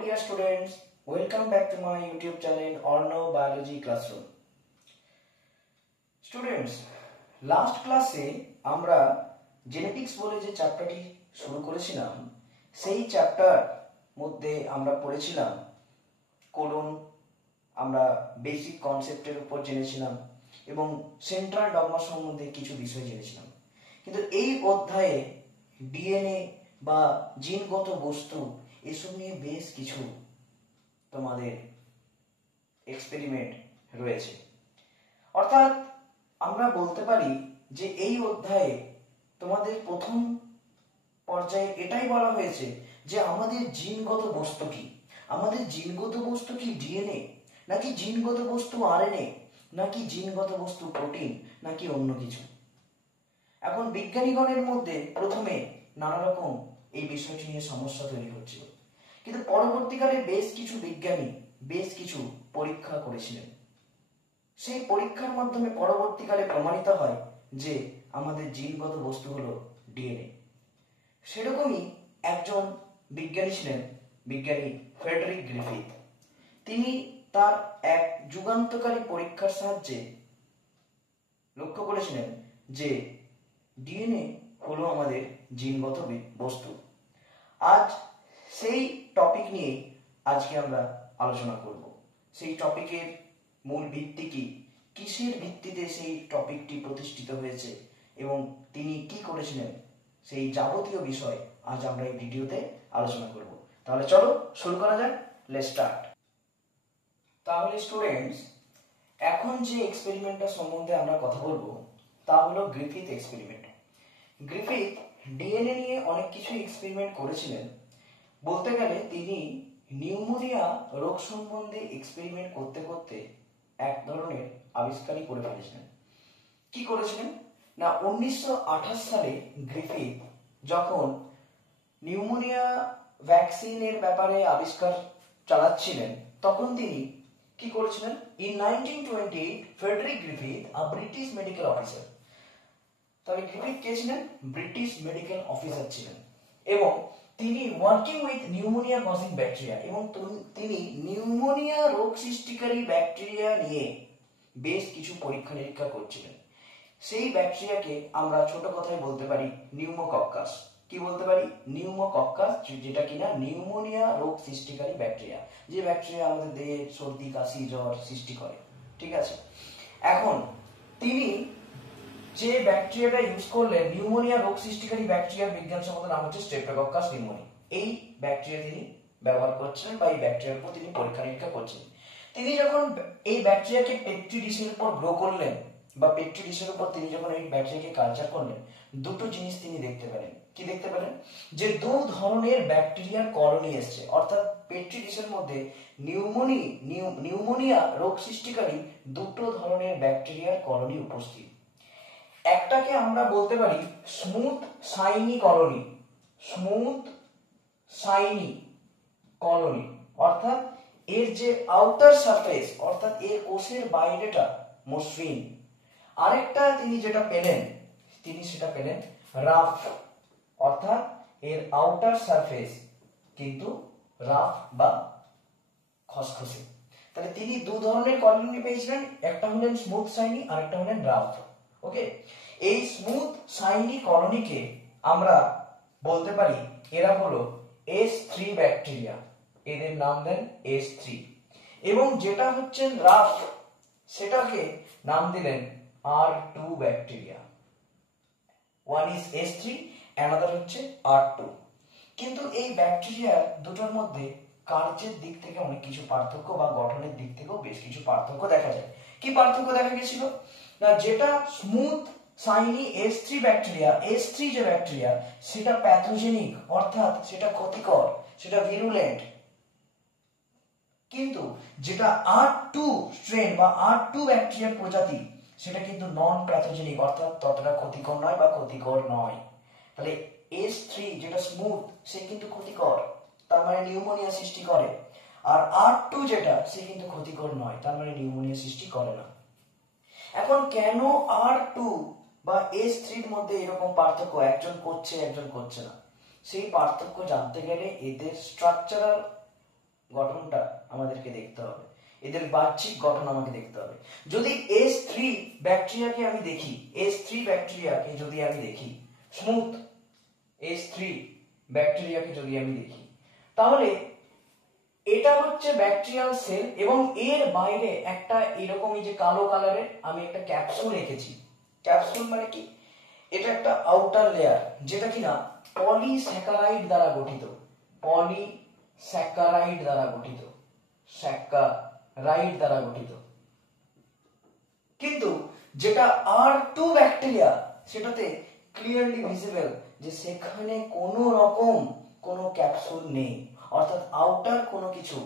dear students, welcome back to my YouTube channel Orno Biology Classroom. Students, last ক্লাসে আমরা genetics বলে যে চ্যাপ্টারটি শুরু করেছিলাম সেই চ্যাপ্টার মধ্যে আমরা পড়েছিলাম কোডন, আমরা বেসিক কনসেপ্টের উপর জেনেছিলাম এবং সেন্ট্রাল ডগমা সম্বন্ধে কিছু বিষয় জেনেছিলাম। কিন্তু এই অধ্যায়ে ডিএনএ বা জিনগত বস্তু এসব নিয়ে বেশ কিছু তোমাদের এক্সপেরিমেন্ট রয়েছে। অর্থাৎ আমরা বলতে পারি যে এই অধ্যায়ে তোমাদের প্রথম পর্যায়ে এটাই বলা হয়েছে যে আমাদের জিনগত বস্তু কি, আমাদের জিনগত বস্তু কি ডিএনএ, নাকি জিনগত বস্তু আরএনএ, নাকি জিনগত বস্তু প্রোটিন, নাকি অন্য কিছু। এখন বিজ্ঞানীগণের মধ্যে প্রথমে নানা রকম এই বিষয়টি নিয়ে সমস্যা তৈরি হচ্ছিল, কিন্তু পরবর্তীকালে বেশ কিছু বিজ্ঞানী বেশ কিছু পরীক্ষা করেছিলেন। সেই পরীক্ষার মাধ্যমে পরবর্তীকালে প্রমাণিত হয় যে আমাদের জিনগত বস্তু হলো ডিএনএ। সেরকমই একজন বিজ্ঞানী ছিলেন বিজ্ঞানী ফ্রেডরিক গ্রিফিথ। তিনি তার এক যুগান্তকারী পরীক্ষার সাহায্যে লক্ষ্য করেছিলেন যে ডিএনএ হলো আমাদের জিনগত বস্তু। আজ সেই টপিক নিয়ে আজকে আমরা আলোচনা করব। সেই টপিকের মূল ভিত্তি কি, কিসের ভিত্তিতে সেই টপিকটি প্রতিষ্ঠিত হয়েছে এবং তিনি কি করেছিলেন, সেই যাবতীয় বিষয় আজ আমরা এই ভিডিওতে আলোচনা করব। তাহলে চলো শুরু করা যাক। Let's start. তাহলে স্টুডেন্টস, এখন যে এক্সপেরিমেন্টটা সম্বন্ধে আমরা কথা বলবো তা হলো গ্রিফিথ এক্সপেরিমেন্ট। গ্রিফিথ ডিএনএ নিয়ে অনেক কিছু এক্সপেরিমেন্ট করেছিলেন। বলতে গেলে তিনি নিউমোনিয়া রোগ সম্বন্ধে এক্সপেরিমেন্ট করতে করতে এক ধরনের আবিষ্কারই করে ফেলেছিলেন। কি করেছিলেন না, 1928 সালে গ্রিফিথ যখন নিউমোনিয়া ভ্যাকসিনের ব্যাপারে আবিষ্কার চালাচ্ছিলেন তখন তিনি কি করেছিলেন, in 1928 Frederick Griffith a British medical officer. তবে গ্রিফিথ কে ছিলেন? ব্রিটিশ মেডিকেল অফিসার ছিলেন এবং তিনি working with pneumonia causing bacteria এবং তিনি নিউমোনিয়া রোগ সৃষ্টিকারী ব্যাকটেরিয়া নিয়ে বেশ কিছু পরীক্ষা নিরীক্ষা করছিলেন। সেই ব্যাকটেরিয়াকে আমরা ছোট কথায় বলতে পারি নিউমোকক্কাস। কি বলতে পারি? নিউমোকক্কাস, যেটা কিনা নিউমোনিয়া রোগ সৃষ্টিকারী ব্যাকটেরিয়া, যে ব্যাকটেরিয়া আমাদের দেহে সর্দি কাশি জ্বর সৃষ্টি করে। ঠিক আছে, এখন তিনি যে ব্যাকটেরিয়াটা ইউজ করলেন, নিউমোনিয়া রোগ সৃষ্টিকারী ব্যাকটেরিয়ার বিজ্ঞানসম্মত নাম হচ্ছে স্ট্রেপ্টোকক্কাস নিউমোনি। এই ব্যাকটেরিয়া তিনি ব্যবহার করছিলেন বা এই ব্যাকটেরিয়ার উপর তিনি পরীক্ষা নিরীক্ষা করছেন। তিনি যখন এই ব্যাকটেরিয়াকে পেট্রি ডিশের উপর গ্রো করলেন বা পেট্রি ডিশের উপর তিনি যখন এই ব্যাকটেরিয়াকে কালচার করলেন, দুটো জিনিস তিনি দেখতে পেলেন। কি দেখতে পেলেন? যে দু ধরনের ব্যাকটেরিয়ার কলোনি এসছে, অর্থাৎ পেট্রি ডিশের মধ্যে নিউমোনিয়া রোগ সৃষ্টিকারী দুটো ধরনের ব্যাকটেরিয়ার কলোনি উপস্থিত। একটাকে আমরা বলতে পারি smooth shiny colony, smooth shiny colony, অর্থাৎ এর যে আউটার সারফেস অর্থাৎ এর কোষের বাইরেটা মসৃণ। আরেকটা তিনি যেটা পেলেন, তিনি সেটা পেলেন রাফ, অর্থাৎ এর আউটার সারফেস কিন্তু রাফ বা খসখসে। তাহলে তিনি দু ধরনের কলোনি পেয়েছিলেন, একটা হলেন স্মুথ শাইনি আর একটা হলেন রাফ। ওকে, এই স্মুথ শাইনি কলোনিকে আমরা বলতে পারি এরা হলো S3 ব্যাকটেরিয়া, এদের নাম দেন S3। এবং যেটা হচ্ছে রাফ সেটাকে নাম দিলেন R2 bacteria. One is S3, another হচ্ছে R2। কিন্তু এই ব্যাকটেরিয়া দুটোর মধ্যে কার্যের দিক থেকে অনেক কিছু পার্থক্য বা গঠনের দিক থেকেও বেশ কিছু পার্থক্য দেখা যায়। কি পার্থক্য দেখা গেছিল না, যেটা smooth shiny S3 bacteria, S3 যে ব্যাকটেরিয়া সেটা প্যাথোজেনিক, অর্থাৎ সেটা ক্ষতিকর, সেটা ভিরুলেন্ট। কিন্তু যেটা R2 স্ট্রেন বা R2 ব্যাকটেরিয়ার প্রজাতি সেটা কিন্তু নন প্যাথোজেনিক, অর্থাৎ ততটা ক্ষতিকর নয় বা ক্ষতিকর নয়। তাহলে S3 যেটা স্মুথ সে কিন্তু ক্ষতিকর, তার মানে নিউমোনিয়া সৃষ্টি করে, আর R2 যেটা সে কিন্তু ক্ষতিকর নয়, তার মানে নিউমোনিয়া সৃষ্টি করে না। এখন কেন R2 বা S3 এর মধ্যে এরকম পার্থক্য, একজন করছে একজন করছে না, সেই পার্থক্য জানতে গেলে এদের স্ট্রাকচারাল গঠনটা আমাদেরকে দেখতে হবে, এদের বাহ্যিক গঠন আমাকে দেখতে হবে। যদি S3 ব্যাকটেরিয়াকে আমি দেখি, S3 ব্যাকটেরিয়াকে যদি আমি দেখি, স্মুথ S3 ব্যাকটেরিয়াকে যদি আমি দেখি, তাহলে এটা হচ্ছে ব্যাকটেরিয়াল সেল এবং এর বাইরে একটা এরকমই যে কালো কালারের আমি একটা ক্যাপসুল রেখেছি। ক্যাপসুল মানে কি? এটা একটা আউটার লেয়ার যেটা কিনা পলিস্যাকারাইড দ্বারা গঠিত, পলিস্যাকারাইড দ্বারা গঠিত, স্যাকারাইড দ্বারা গঠিত। কিন্তু যেটা R2 ব্যাকটেরিয়া সেটাতে ক্লিয়ারলি ভিজিবল যে সেখানে কোনো রকম কোনো ক্যাপসুল নেই, অর্থাৎ আউটার কোনো কিছু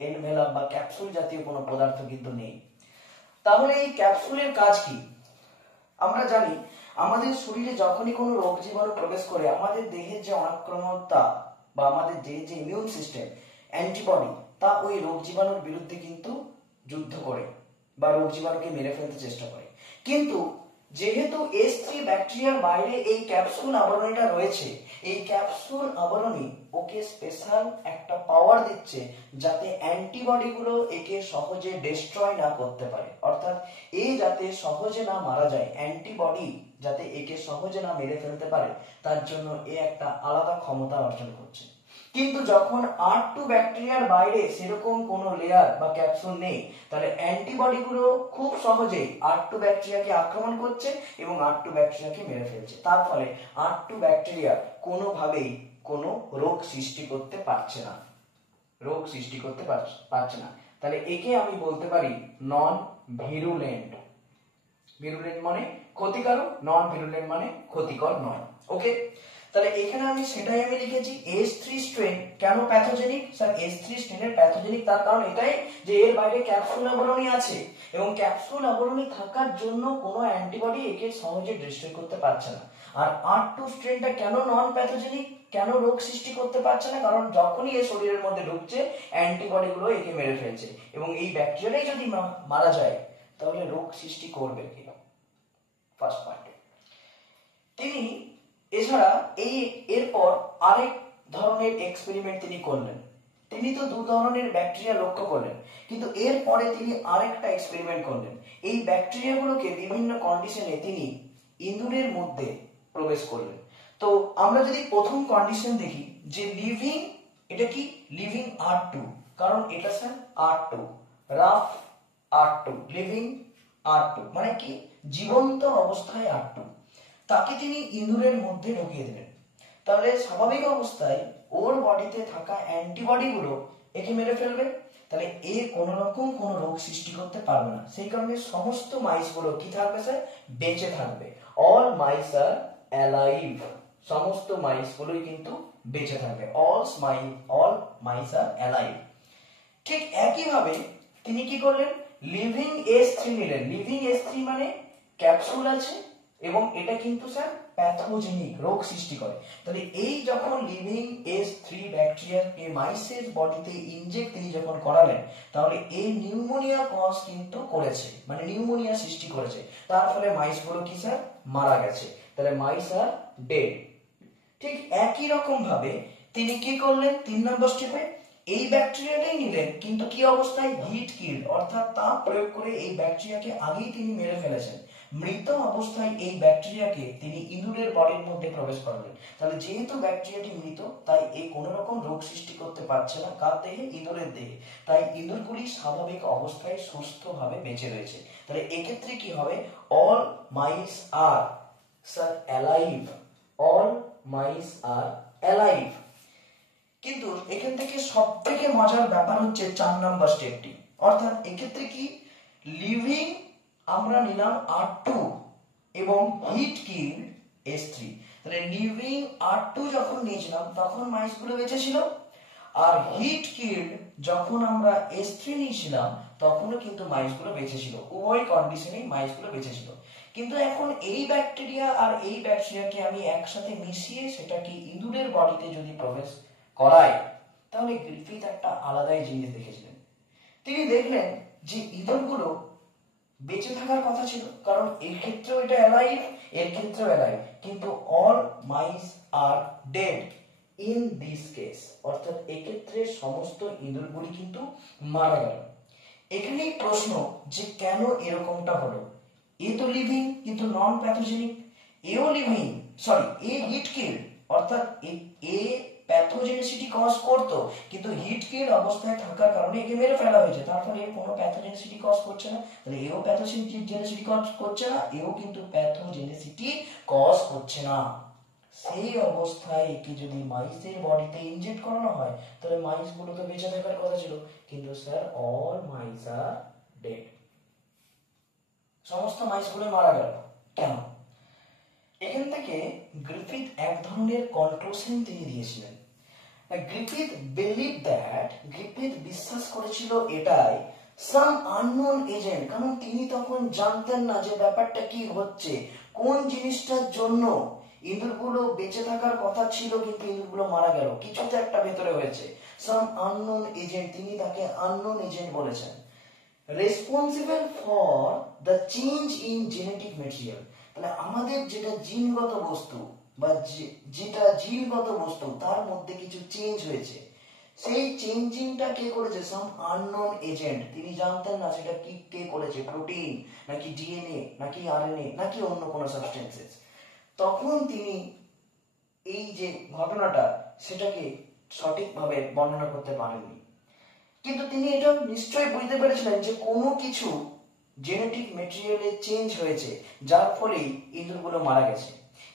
এনভেলাপ বা ক্যাপসুল জাতীয় কোনো পদার্থ কিন্তু নেই। তাহলে এই ক্যাপসুলের কাজ কি? আমরা জানি আমাদের শরীরে যখনই কোনো রোগ জীবাণু প্রবেশ করে আমাদের দেহের যে অনাক্রমণতা বা আমাদের দেহের যে ইমিউন সিস্টেম অ্যান্টিবডি তা ওই রোগ জীবাণুর বিরুদ্ধে কিন্তু যুদ্ধ করে বা রোগ জীবাণুকে মেরে ফেলতে চেষ্টা করে। কিন্তু যেহেতু S3 ব্যাকটেরিয়ার বাইরে এই ক্যাপসুল আবরণীটা রয়েছে, এই ক্যাপসুল আবরণী ওকে স্পেশাল একটা পাওয়ার দিচ্ছে যাতে অ্যান্টিবডি গুলো একে সহজে ডিস্ট্রয় না করতে পারে, অর্থাৎ এ যাতে সহজে না মারা যায়, অ্যান্টিবডি যাতে একে সহজে না মেরে ফেলতে পারে, তার জন্য এ একটা আলাদা ক্ষমতা অর্জন করছে। কিন্তু যখন R2 ব্যাকটেরিয়ার বাইরে সেরকম কোনো লেয়ার বা ক্যাপসুল নেই, তাহলে অ্যান্টিবডি গুলো খুব সহজেই R2 ব্যাকটেরিয়াকে আক্রমণ করছে এবং R2 ব্যাকটেরিয়াকে মেরে ফেলছে। তার ফলে R2 ব্যাকটেরিয়া কোনোভাবেই কোনো রোগ সৃষ্টি করতে পারছে না, রোগ সৃষ্টি করতে পারছে না। তাহলে একে আমি বলতে পারি নন ভিরুলেন্ট। ভিরুলেন্ট মানে ক্ষতিকারক, নন ভিরুলেন্ট মানে ক্ষতিকর নয়। ওকে, তাহলে এখানে আমি সেটাই আমি লিখেছি। S3 স্ট্রেন কেন প্যাথোজেনিক? স্যার S3 স্ট্রেনের প্যাথোজেনিক তার কারণ এটাই যে এর বাইরে ক্যাপসুল আবরণী আছে এবং ক্যাপসুল আবরণী থাকার জন্য কোনো অ্যান্টিবডি একে সহজে ডিস্ট্রয় করতে পারছে না। আর R2 স্ট্রেনটা কেন নন প্যাথোজেনিক, কেন রোগ সৃষ্টি করতে পারছে না? কারণ যখনই এ শরীরের মধ্যে ঢুকছে অ্যান্টিবডি গুলো একে মেরে ফেলছে এবং এই ব্যাকটেরিয়াটাই যদি মারা যায় তাহলে রোগ সৃষ্টি করবে কি? First point. তিনি এছাড়া এরপর আরেক ধরনের এক্সপেরিমেন্ট তিনি করলেন। তিনি তো দু ধরনের ব্যাকটেরিয়া লক্ষ্য করলেন, কিন্তু এরপরে তিনি আরেকটা এক্সপেরিমেন্ট করলেন। এই ব্যাকটেরিয়াগুলোকে বিভিন্ন কন্ডিশনে তিনি ইঁদুরের মধ্যে প্রবেশ করলেন। তো আমরা যদি প্রথম কন্ডিশন দেখি যে লিভিং, এটা কি লিভিং R2, কারণ এটা sir R2, rough R2, living R2 মানে কি জীবন্ত অবস্থায় R2, তাকে তিনি ইঁদুরের মধ্যে ঢুকিয়ে দিলেন। তাহলে স্বাভাবিক অবস্থায় ওর বডিতে থাকা অ্যান্টিবডি গুলো একে মেরে ফেলবে, তাহলে এ কোন রকম কোন রোগ সৃষ্টি করতে পারবে না। সেই কারণে সমস্ত মাইস গুলো কি থাকবে স্যার? বেঁচে থাকবে। অল মাইস আর অ্যালাইভ, সমস্ত মাইস গুলোই কিন্তু বেঁচে থাকবে। অল মাইস আর অ্যালাইভ। ঠিক একইভাবে তিনি কি করলেন? লিভিং S3 নিলেন। লিভিং S3 মানে ক্যাপসুল আছে এবং এটা কিন্তু স্যার প্যাথোজেনিক, রোগ সৃষ্টি করে। তাহলে এই যখন লিভিং S3 ব্যাকটেরিয়া এই মাইসের বডিতে ইনজেক্ট তিনি যখন করালেন, তাহলে এই নিউমোনিয়া কজ কিন্তু করেছে, মানে নিউমোনিয়া সৃষ্টি করেছে। তার ফলে মাইস গুলো কি স্যার? মারা গেছে। তাহলে মাইস আর ডেড। ঠিক একই রকম ভাবে তিনি কি করলেন? 3 নম্বর স্টেপে এই ব্যাকটেরিয়াটাই নিলেন, কিন্তু কি অবস্থায়? হিট কিল্ড, অর্থাৎ তাপ প্রয়োগ করে এই ব্যাকটেরিয়াকে আগেই তিনি মেরে ফেলেছেন। মৃত অবস্থায় এই ব্যাকটেরিয়াকে তিনি ইঁদুরের বডির মধ্যে প্রবেশ করালেন। তাহলে যেহেতু ব্যাকটেরিয়াটি মৃত, তাই এই কোন রকম রোগ সৃষ্টি করতে পারছে না। কার দেহে? ইঁদুরের দেহে। তাই ইঁদুরগুলি স্বাভাবিক অবস্থায় সুস্থভাবে বেঁচে রয়েছে। তাহলে এক্ষেত্রে কি হবে? অল মাইস আর স্যার অ্যালাইভ, অল মাইস আর অ্যালাইভ। কিন্তু এখান থেকে সব থেকে মজার ব্যাপার হচ্ছে 4 নম্বর স্টেপটি, অর্থাৎ এক্ষেত্রে কি লিভিং আমরা নিলাম R2 এবং হিট কিল্ড S3। তাহলে লিভিং R2 যখন নিয়েছিলাম তখন মাইসগুলো বেঁচে ছিল, আর হিট কিল্ড যখন আমরা S3 নিয়েছিলাম তখনও কিন্তু মাইসগুলো বেঁচে ছিল। উভয় কন্ডিশনেই মাইসগুলো বেঁচে ছিল। কিন্তু এখন এই ব্যাকটেরিয়া আর এই ব্যাকটেরিয়াকে আমি একসাথে মিশিয়ে সেটাকে ইঁদুরের বডিতে যদি প্রবেশ করাই, তাহলে গ্রিফিথ একটা আলাদাই জিনিস দেখেছিলেন। তিনি দেখলেন যে ইঁদুরগুলো বেঁচে থাকার কথা ছিল, কারণ এর ক্ষেত্রেও এটা অ্যালাইভ, এর ক্ষেত্রেও অ্যালাইভ, কিন্তু all mice are dead. In this case, অর্থাৎ এক্ষেত্রে সমস্ত ইঁদুরগুলি কিন্তু মারা গেল। এখানেই প্রশ্ন যে কেন এরকমটা হলো? এ তো লিভিং কিন্তু নন প্যাথোজেনিক, এও লিভিং, সরি এ হিট কিল, অর্থাৎ এ প্যাথোজেনিসিটি কজ করতো কিন্তু হিট কিল অবস্থায় থাকার কারণে একে মেরে ফেলা হয়েছে, তার ফলে এর কোনো প্যাথোজেনিসিটি কজ করছে না। তাহলে এও প্যাথোজেনিসিটি কজ করছে না, এও কিন্তু প্যাথোজেনিসিটি কজ করছে না। সেই অবস্থায় একে যদি মাইসের বডিতে ইনজেক্ট করানো হয় তাহলে মাইস গুলো তো বেঁচে থাকার কথা ছিল, কিন্তু sir all mice are dead, সমস্ত মাইস গুলো মারা গেল। কেন? এখান থেকে গ্রিফিথ এক ধরনের কনক্লুশন তিনি দিয়েছিলেন। গ্রিফিথ বিলিভ দ্যাট, গ্রিফিথ বিশ্বাস করেছিল এটাই, সাম আননোন এজেন্ট, কারণ তিনি তখন জানতেন না যে ব্যাপারটা কি হচ্ছে, কোন জিনিসটার জন্য ইঁদুরগুলো বেঁচে থাকার কথা ছিল কিন্তু ইঁদুরগুলো মারা গেল, কিছু তো একটা ভেতরে হয়েছে। সাম আননোন এজেন্ট, তিনি তাকে আননোন এজেন্ট বলেছেন। Responsible for the change in genetic material, তাহলে আমাদের যেটা জিনগত বস্তু বা যেটা জিনগত বস্তু তার মধ্যে কিছু চেঞ্জ হয়েছে, সেই চেঞ্জিংটা কে করেছে? সাম আননোন এজেন্ট, তিনি জানতেন না সেটা কি কে করেছে, প্রোটিন নাকি ডিএনএ নাকি আরএনএ নাকি অন্য কোনো সাবস্টেন্সেস। তখন তিনি এই যে ঘটনাটা সেটাকে সঠিকভাবে বর্ণনা করতে পারেননি, কিন্তু তিনি এটা নিশ্চয়ই বুঝতে পেরেছিলেন যে কোনো কিছু জেনেটিক ম্যাটেরিয়ালে চেঞ্জ হয়েছে যার ফলে ইঁদুরগুলো মারা গেছে।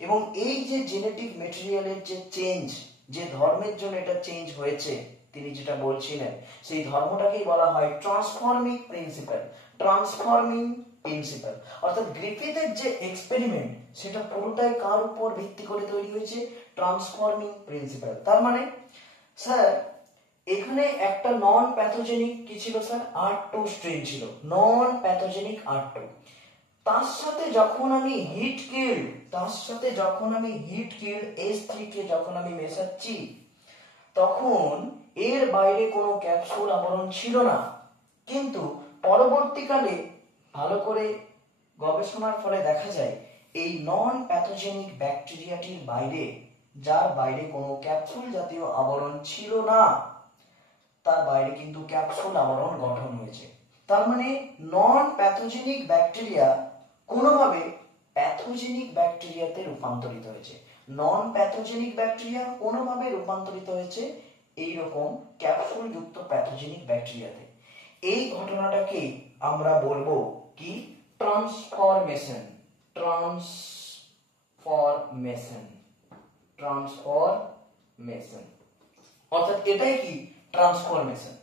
এবং এই যে জেনেটিক ম্যাটেরিয়ালের যে চেঞ্জ, যে ধর্মের জন্য এটা চেঞ্জ হয়েছে তিনি যেটা বলছিলেন, সেই ধর্মটাকেই বলা হয় ট্রান্সফর্মিং প্রিন্সিপাল। ট্রান্সফর্মিং প্রিন্সিপাল অর্থাৎ গ্রিফিথের যে এক্সপেরিমেন্ট সেটা পুরোটাই কার উপর ভিত্তি করে তৈরি হয়েছে? Transforming principal. তার মানে স্যার এখানে একটা নন প্যাথোজেনিক কি ছিল স্যার? R2 স্ট্রেন ছিল, নন প্যাথোজেনিক R2। তার সাথে যখন আমি হিট কিল, S3 কে যখন আমি মেশাচ্ছি তখন এর বাইরে কোনো ক্যাপসুল আবরণ ছিল না, কিন্তু পরবর্তীকালে ভালো করে গবেষণার ফলে দেখা যায় এই নন প্যাথোজেনিক ব্যাকটেরিয়াটির বাইরে, যার বাইরে কোনো ক্যাপসুল জাতীয় আবরণ ছিল না, তার বাইরে কিন্তু ক্যাপসুল আবরণ গঠন হয়েছে। তার মানে নন প্যাথোজেনিক ব্যাকটেরিয়া কোনোভাবে প্যাথোজেনিক ব্যাকটেরিয়াতে রূপান্তরিত হয়েছে, নন প্যাথোজেনিক ব্যাকটেরিয়া কোনোভাবে রূপান্তরিত হয়েছে এইরকম ক্যাপসুল যুক্ত প্যাথোজেনিক ব্যাকটেরিয়াতে। এই ঘটনাটাকে আমরা বলবো কি? ট্রান্সফরমেশন। ট্রান্সফরমেশন অর্থাৎ এটাই কি? ট্রান্সফরমেশন,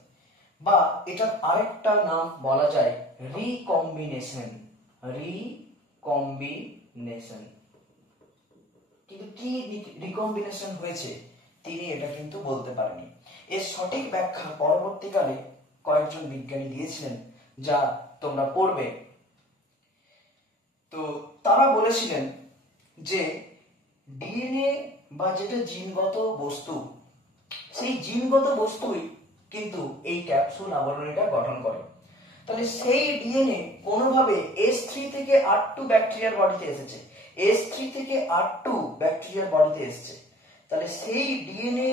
বা এটার আরেকটা নাম বলা যায় রিকম্বিনেশন। রিকম্বিনেশন, কিন্তু কি রিকম্বিনেশন হয়েছে তিনি এটা কিন্তু বলতে পারেনি। এর সঠিক ব্যাখ্যা পরবর্তীকালে কয়েকজন বিজ্ঞানী দিয়েছিলেন, যা তোমরা পড়বে। তো তারা বলেছিলেন যে ডিএনএ বা যেটা জিনগত বস্তু, সেই জিনগত বস্তুই কিন্তু এই ক্যাপসুল আবরণীটা গঠন করে। তাহলে সেই ডিএনএ কোনোভাবে S3 থেকে R2 ব্যাকটেরিয়ার বডিতে এসেছে, S3 থেকে R2 ব্যাকটেরিয়ার বডিতে এসেছে। তাহলে সেই ডিএনএ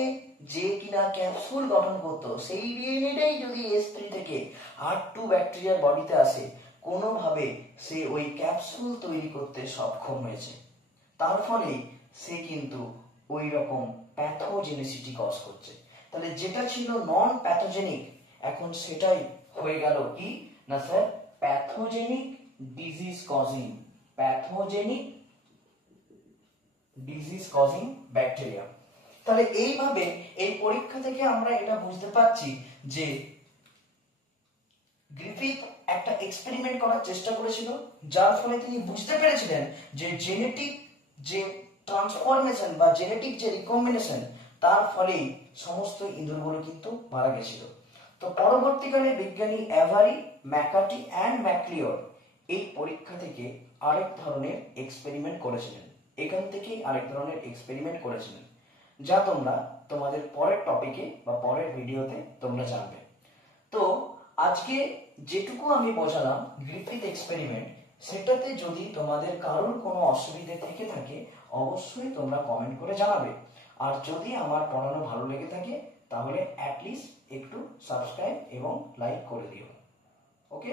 যে কিনা ক্যাপসুল গঠন করতো, সেই ডিএনএটাই যদি S3 থেকে R2 ব্যাকটেরিয়ার বডিতে আসে, কোনোভাবে সে ওই ক্যাপসুল তৈরি করতে সক্ষম হয়েছে, তার ফলে সে কিন্তু ওই রকম প্যাথোজেনিসিটি কজ করছে। তাহলে যেটা ছিল নন প্যাথোজেনিক এখন সেটাই হয়ে গেল কি না sir? Pathogenic disease causing, pathogenic disease causing bacteria. তাহলে এইভাবে এই পরীক্ষা থেকে আমরা এটা বুঝতে পারছি যে গ্রিফিথ একটা এক্সপেরিমেন্ট করার চেষ্টা করেছিল, যার ফলে তিনি বুঝতে পেরেছিলেন যে জেনেটিক যে ট্রান্সফরমেশন বা জেনেটিক যে রিকম্বিনেশন, তার ফলেই সমস্ত ইঁদুরগুলো কিন্তু মারা গেছিল। তো পরবর্তীকালে বিজ্ঞানী অ্যাভারি, ম্যাকার্টি অ্যান্ড ম্যাকলিওর এই পরীক্ষা থেকে আরেক ধরনের এক্সপেরিমেন্ট করেছিলেন, এখান থেকেই আরেক ধরনের এক্সপেরিমেন্ট করেছিলেন, যা তোমরা তোমাদের পরের টপিকে বা পরের ভিডিওতে তোমরা জানবে। তো আজকে যেটুকু আমি বোঝালাম গ্রিফিথ এক্সপেরিমেন্ট, সেটাতে যদি তোমাদের কারোর কোনো অসুবিধা থেকে থাকে অবশ্যই তোমরা কমেন্ট করে জানাবে। আর যদি আমার পড়ানো ভালো লেগে থাকে তাহলে অ্যাটলিস্ট একটু সাবস্ক্রাইব এবং লাইক করে দিও। ওকে,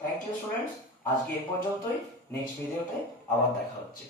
থ্যাংক ইউ স্টুডেন্টস, আজকে এ পর্যন্তই। নেক্সট ভিডিওতে আবার দেখা হচ্ছে।